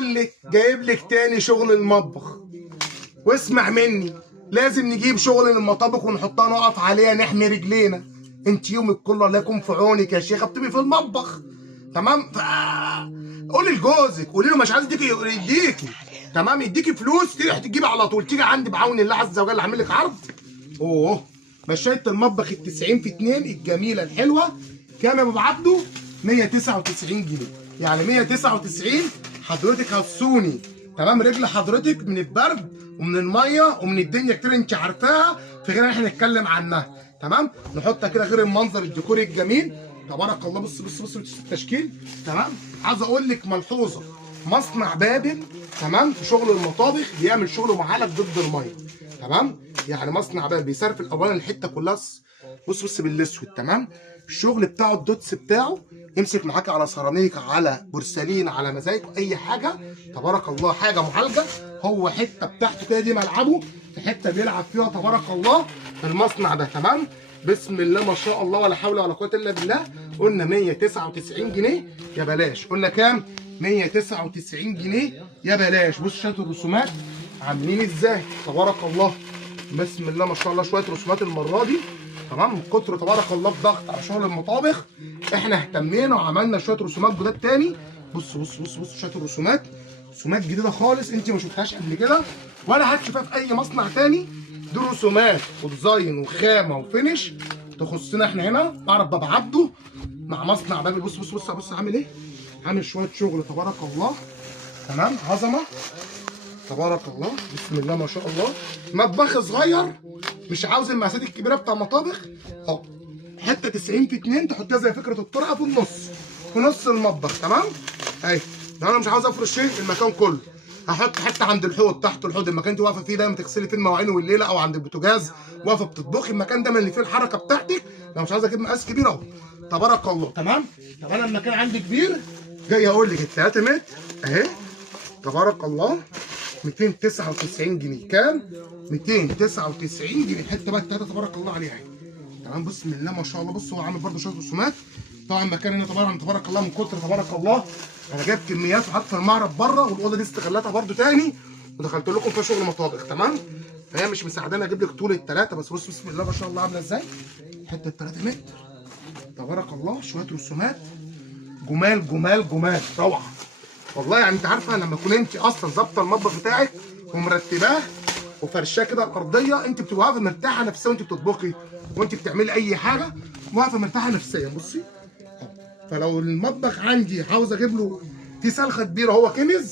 اقول لك جايب لك تاني شغل المطبخ، واسمع مني، لازم نجيب شغل المطابخ ونحطها نقف عليها نحمي رجلينا. انت يومك كله الله يكون في عونك يا شيخه، بتبقي في المطبخ تمام. قولي لجوزك، قولي له مش عايز يديكي تمام، يديكي فلوس تروح تجيبي على طول، تيجي عندي بعون الله عز وجل اعمل لك عرض. اوه مشايه المطبخ ال 90 في 2 الجميله الحلوه كام يا ابو عبده؟ 199 جنيه، يعني 199 حضرتك هتصوني تمام رجل حضرتك من البرد ومن الميه ومن الدنيا كتير انت عارفاها، في غير ان احنا نتكلم عنها تمام. نحطها كده غير المنظر الديكوري الجميل تبارك الله. بص بص بص التشكيل تمام. عايز اقول لك ملحوظه، مصنع بابل تمام في شغل المطابخ بيعمل شغل معالج ضد الميه تمام. يعني مصنع بابل بيصرف اولا الحته كلها بص بص بالاسود تمام. الشغل بتاعه الدوتس بتاعه يمسك معاك على سيراميك على بورسلين على مزايك اي حاجه تبارك الله، حاجه معالجه. هو حته بتاعته كده دي ملعبه، في حته بيلعب فيها تبارك الله في المصنع ده تمام. بسم الله ما شاء الله ولا حول ولا قوه الا بالله. قلنا 199 جنيه يا بلاش. قلنا كام؟ 199 جنيه يا بلاش. بص شويه الرسومات عاملين ازاي تبارك الله، بسم الله ما شاء الله. شويه رسومات المره دي تمام، من كتر تبارك الله الضغط على شغل المطابخ احنا اهتمينا وعملنا شويه رسومات جداد تاني. بص بص بص بص شويه الرسومات، رسومات جديده خالص انت ما شفتهاش قبل كده ولا هتشوفها في اي مصنع تاني. دي رسومات وديزاين وخامه وفينش تخصنا احنا هنا معرض باب عبده مع مصنع بابل. بص بص بص بص عامل ايه، عامل شويه شغل تبارك الله تمام، عظمه تبارك الله. بسم الله ما شاء الله. مطبخ صغير مش عاوز المقاسات الكبيره بتاع المطابخ، اهو حته 90 في 2 تحطها زي فكره الطرقه في النص، في نص المطبخ تمام. اهي لو انا مش عاوز افرش المكان كله هحط حته عند الحوض، تحت الحوض المكان انت واقفه فيه دايما تغسلي فيه المواعين والليله، او عند البوتاجاز واقفه بتطبخي، المكان ده من اللي فيه الحركه بتاعتك. لو مش عاوز اجيب مقاس كبير اهو تبارك الله تمام. طب انا المكان عندي كبير، جاي اقول لك ال 3 متر اهي تبارك الله 299 جنيه. كام؟ 299 جنيه. الحته بقى التلاته تبارك الله عليها اهي تمام. بسم الله ما شاء الله. بص هو عامل برده شويه رسومات. طبعا المكان هنا طبعا تبارك الله من كتر تبارك الله انا جايب كميات وحاطط في المعرض بره، والاوضه دي استغلتها برده تاني ودخلت لكم فيها شغل مطابخ تمام. فهي مش مساعداني اجيب لك طول الثلاثه بس. بص بسم الله ما شاء الله عامله ازاي حته 3 متر تبارك الله. شويه رسومات جمال جمال جمال روعه والله. يعني انت عارفه لما تكون انت اصلا ظابطه المطبخ بتاعك ومرتباه وفرشاه كده الارضيه، انت بتبقى واقفه مرتاحه نفسيا وانت بتطبخي وانت بتعملي اي حاجه، واقفه مرتاحه نفسيا. بصي فلو المطبخ عندي عاوز اجيب له في سلخه كبيره هو كنز